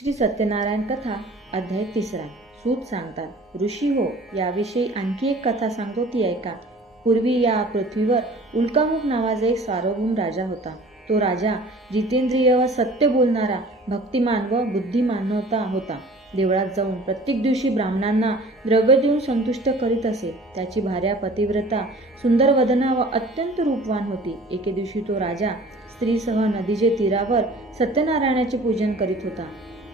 श्री सत्यनारायण कथा अध्याय तिसरा. सूत सांगतात ऋषी हो याविषयी आणखी एक कथा सांगतो ती ऐका. पूर्वी या पृथ्वीवर उल्कामुख नावाचा एक सार्वभौम राजा होता. तो राजा जितेंद्रिय व सत्य बोलणारा भक्तिमान व बुद्धिमान होता होता. देवळात जाऊन प्रत्येक दिवशी ब्राह्मणांना द्रव्य देऊन संतुष्ट करीत असे. त्याची भार्या पतिव्रता सुंदर वदना व अत्यंत रूपवान होती. एके दिवशी तो राजा स्त्रीसह नदीचे तीरावर सत्यनारायणाचे पूजन करीत होता.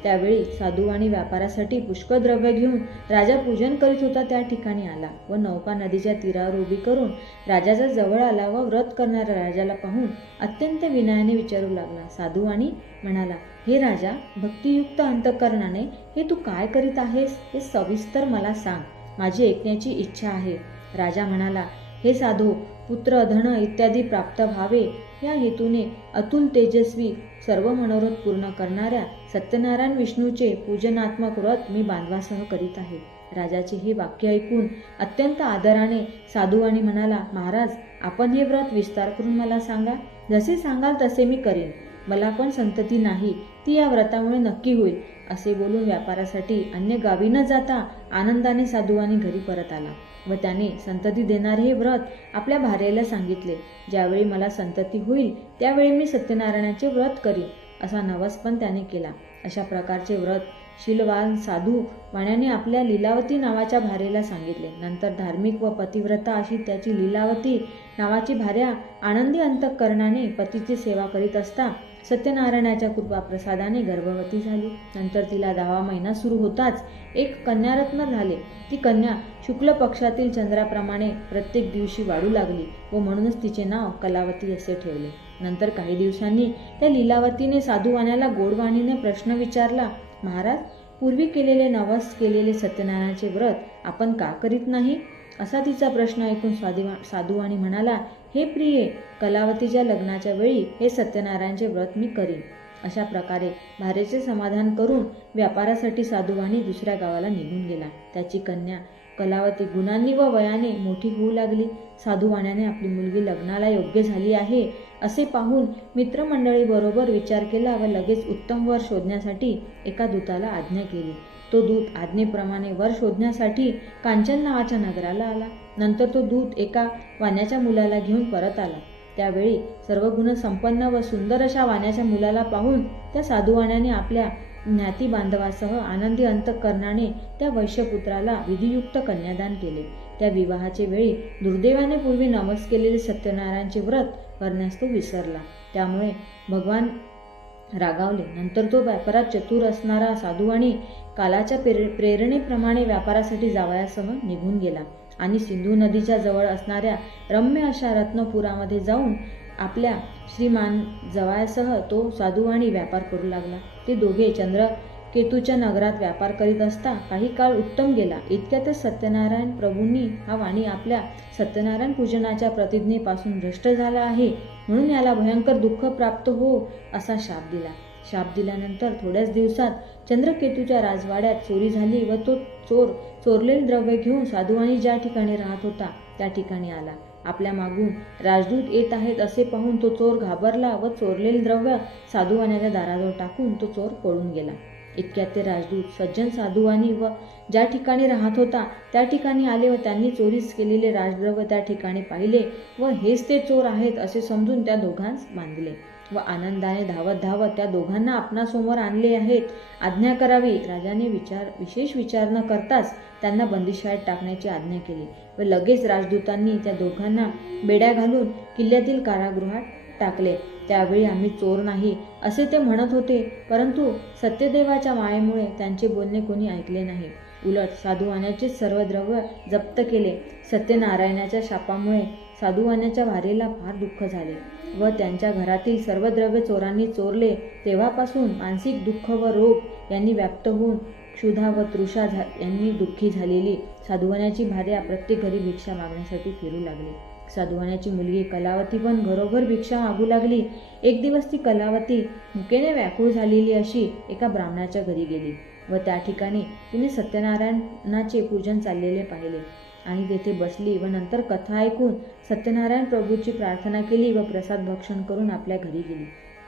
त्यावेळी साधू आणि व्यापारासाठी पुष्कळ द्रव्य घेऊन राजा पूजन करीत होता त्या ठिकाणी आला व नौका नदीच्या तीरावर उभी करून राजाचा जवळ आला व व्रत करणाऱ्या राजाला पाहून अत्यंत विनयाने विचारू लागला. साधू आणि म्हणाला हे राजा भक्तियुक्त अंतकरणाने हे तू काय करीत आहेस? हे सविस्तर मला सांग. माझी ऐकण्याची इच्छा आहे. राजा म्हणाला हे साधू पुत्र धन इत्यादी प्राप्त व्हावे या हेतूने अतुल तेजस्वी सर्व मनोरथ पूर्ण करणाऱ्या सत्यनारायण विष्णूचे पूजनात्मक व्रत मी बांधवासह करीत आहे. राजाचे हे वाक्य ऐकून अत्यंत आदराने साधू आणि म्हणाला महाराज आपण हे व्रत विस्तार करून मला सांगा. जसे सांगाल तसे मी करेन. मला पण संतती नाही ती या व्रतामुळे नक्की होईल. असे बोलून व्यापारासाठी अन्य गावी न जाता आनंदाने साधुवानी घरी परत आला. व त्याने संतती देणारे हे व्रत आपल्या भार्येला सांगितले. ज्यावेळी मला संतती होईल त्यावेळी मी सत्यनारायणाचे व्रत करीन असा नवस पण त्याने केला. अशा प्रकारचे व्रत शिलवान साधू वाण्याने आपल्या लीलावती नावाच्या भारेला सांगितले. नंतर धार्मिक व पतिव्रता अशी त्याची लीलावती नावाची भार्या आनंदी अंतकरणाने पतीची सेवा करीत असता सत्यनारायणाच्या कृपा प्रसादाने गर्भवती झाली. नंतर तिला दहावा महिना सुरू होताच एक कन्यारत्न झाले. ती कन्या शुक्ल पक्षातील चंद्राप्रमाणे प्रत्येक दिवशी वाढू लागली व म्हणूनच तिचे नाव कलावती असे ठेवले. नंतर काही दिवसांनी त्या लीलावतीने साधूवाण्याला गोडवाणीने प्रश्न विचारला महाराज पूर्वी केलेले नवस केलेले सत्यनारायणाचे व्रत आपण का करीत नाही? असा तिचा प्रश्न ऐकून स्वादिवा साधूवाणी म्हणाला हे प्रिये कलावतीच्या लग्नाच्या वेळी हे सत्यनारायणचे व्रत मी करीन. अशा प्रकारे भारेचे समाधान करून व्यापारासाठी साधुवाणी दुसऱ्या गावाला निघून गेला. त्याची कन्या कलावती गुणांनी व वयाने मोठी होऊ लागली. साधुवाण्याने आपली मुलगी लग्नाला योग्य झाली आहे असे पाहून मित्रमंडळीबरोबर विचार केला व लगेच उत्तम वर शोधण्यासाठी एका दूताला आज्ञा केली. तो दूत आज्ञेप्रमाणे वर शोधण्यासाठी कांचन नावाच्या नगराला आला. नंतर तो दूत एका वाण्याच्या मुलाला घेऊन परत आला. त्यावेळी सर्व गुण संपन्न व सुंदर अशा वाण्याच्या मुलाला पाहून त्या साधुवाण्याने आपल्या ज्ञाती बांधवासह आनंदी अंतकरणाने त्या वैश्यपुत्राला विधियुक्त कन्यादान केले. त्या विवाहाचे वेळी दुर्दैवाने पूर्वी नमस केलेले सत्यनारायणचे व्रत करण्यास तो विसरला. त्यामुळे भगवान रागावले. नंतर तो व्यापारात चतुर असणारा साधू आणि कालाच्या प्रेर प्रेरणेप्रमाणे व्यापारासाठी जावयासह निघून गेला. आणि सिंधू नदीच्या जवळ असणाऱ्या रम्य अशा रत्नपुरामध्ये जाऊन आपल्या श्रीमान जवायासह तो साधू आणि व्यापार करू लागला. ते दोघे चंद्र केतूच्या नगरात व्यापार करीत असता काही काळ उत्तम गेला. इतक्यातच सत्यनारायण प्रभूंनी हा वाणी आपल्या सत्यनारायण पूजनाच्या प्रतिज्ञेपासून भ्रष्ट झाला आहे म्हणून याला भयंकर दुःख प्राप्त हो असा शाप दिला. शाप दिल्यानंतर थोड्याच दिवसात चंद्रकेतूच्या राजवाड्यात चोरी झाली व तो चोर चोरलेले द्रव्य घेऊन साधुवाणी ज्या ठिकाणी राहत होता त्या ठिकाणी आला. आपल्या मागून राजदूत येत आहेत असे पाहून तो चोर घाबरला व चोरलेले द्रव्य साधुवाण्याच्या दाराजवळ टाकून तो चोर पळून गेला. इतक्यात ते राजदूत सज्जन साधुवाणी व ज्या ठिकाणी राहत होता त्या ठिकाणी आले व त्यांनी चोरीस केलेले राजद्रव्य त्या ठिकाणी पाहिले व हेच ते चोर आहेत असे समजून त्या दोघांस बांधले. व आनंदाने धावत धावत त्या दोघांना आपणासमोर आणले आहेत. आज्ञा करावी. राजाने विचार विशेष विचार न करताच त्यांना बंदिशाळेत टाकण्याची आज्ञा केली व लगेच राजदूतांनी त्या दोघांना बेड्या घालून किल्ल्यातील कारागृहात टाकले. त्यावेळी आम्ही चोर नाही असे ते म्हणत होते. परंतु सत्यदेवाच्या मायेमुळे त्यांचे बोलणे कोणी ऐकले नाही. उलट साधुवाण्याचे सर्व द्रव्य जप्त केले. सत्यनारायणाच्या शापामुळे साधुवाण्याच्या वारीला फार दुःख झाले व त्यांच्या घरातील सर्व द्रव्य चोरांनी चोरले. तेव्हापासून मानसिक दुःख व रोग यांनी व्याप्त होऊन क्षुधा व तृषा झा यांनी दुःखी झालेली साधुवाण्याची भार्या प्रत्येक घरी भिक्षा मागण्यासाठी फिरू लागली. साधुवाण्याची मुलगी कलावती पण घरोघर भिक्षा मागू लागली. एक दिवस ती कलावती मुकेने व्याकुळ झालेली अशी एका ब्राह्मणाच्या घरी गेली व त्या ठिकाणी तिने सत्यनारायणाचे पूजन चाललेले पाहिले आणि तेथे बसली व नंतर कथा ऐकून सत्यनारायण प्रभूची प्रार्थना केली व प्रसाद भक्षण करून आपल्या घरी गेली.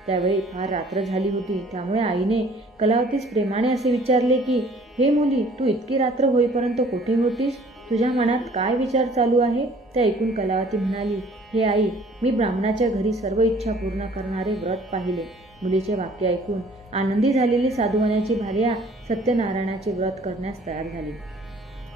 त्यावेळी फार रात्र झाली होती. त्यामुळे आईने कलावतीस प्रेमाने असे विचारले की हे मुली तू इतकी रात्र होईपर्यंत कुठे होतीस? तुझ्या मनात काय विचार चालू आहे? ते ऐकून कलावती म्हणाली हे आई मी ब्राह्मणाच्या घरी सर्व इच्छा पूर्ण करणारे व्रत पाहिले. मुलीचे वाक्य ऐकून आनंदी झालेली साधुवनाची भार्या सत्यनारायणाचे व्रत करण्यास तयार झाली.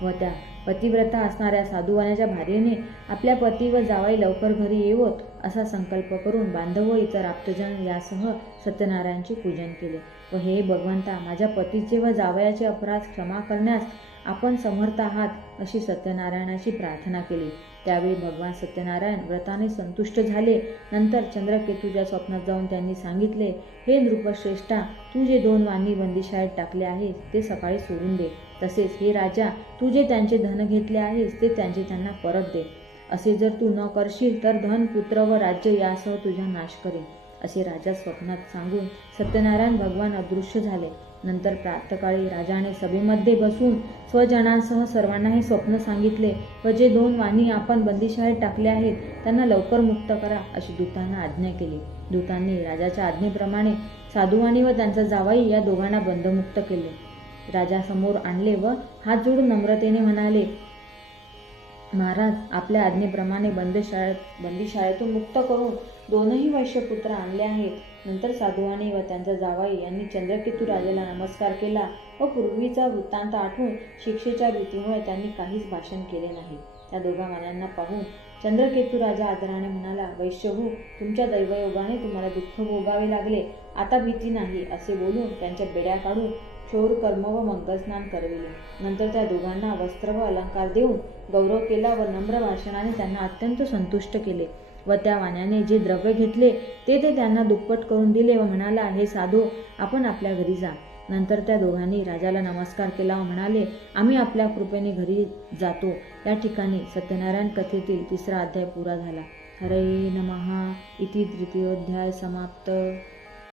व त्या पतिव्रता असणाऱ्या साधुवानाच्या भार्येने आपल्या पती व जावाई लवकर घरी येवोत असा संकल्प करून बांधव व इतर आप्तजन यासह सत्यनारायणचे पूजन केले. व हे भगवंता माझ्या पतीचे व जावयाचे अपराध क्षमा करण्यास आपण समर्थ आहात अशी सत्यनारायणाची प्रार्थना केली. त्यावेळी भगवान सत्यनारायण व्रताने संतुष्ट झाले. नंतर चंद्रकेतूच्या स्वप्नात जाऊन त्यांनी सांगितले हे नृपश्रेष्ठा तू जे दोन वाणी बंदिशाळेत टाकले आहेस ते सकाळी सोडून दे. तसेच हे राजा तू जे त्यांचे धन घेतले आहेस ते त्यांचे त्यांना परत दे. असे जर तू न करशील तर धन पुत्र व राज्य यासह तुझा नाश करेन. असे राजा स्वप्नात सांगून सत्यनारायण भगवान अदृश्य झाले. नंतर प्रातकाळी राजाने सभेमध्ये बसून स्वजनांसह सर्वांना हे स्वप्न सांगितले व जे दोन वाणी आपण बंदिशाळेत टाकले आहेत त्यांना लवकर मुक्त करा अशी दूतांना आज्ञा केली. दूतांनी राजाच्या आज्ञेप्रमाणे साधुवाणी व त्यांचा जावाई या दोघांना बंधमुक्त केले. राजासमोर आणले व हात जोडून नम्रतेने म्हणाले महाराज आपल्या आज्ञेप्रमाणे बंदशाळेत बंदीशाळेतून मुक्त करून दोनही वैश्यपुत्र आणले आहेत. नंतर साधुवाणी व त्यांचा जावाई यांनी चंद्रकेतू राजाला नमस्कार केला व पूर्वीचा वृत्तांत आठवून शिक्षेच्या भीतीमुळे त्यांनी काहीच भाषण केले नाही. त्या दोघा मान्यांना पाहून चंद्रकेतू राजा आदराने म्हणाला वैश्यभू तुमच्या दैवयोगाने तुम्हाला दुःख भोगावे लागले. आता भीती नाही असे बोलून त्यांच्या बेड्या काढून शौर कर्म व मंगलस्नान करविले. नंतर त्या दोघांना वस्त्र व अलंकार देऊन गौरव केला व नम्र भाषणाने त्यांना अत्यंत संतुष्ट केले. व त्या वाण्याने जे द्रव्य घेतले ते ते त्यांना दुप्पट करून दिले व म्हणाला हे साधू आपण आपल्या घरी जा. नंतर त्या दोघांनी राजाला नमस्कार केला व म्हणाले आम्ही आपल्या कृपेने घरी जातो. या ठिकाणी सत्यनारायण कथेतील तिसरा अध्याय पुरा झाला. हरे नमहा इति तृतीयोध्याय समाप्त.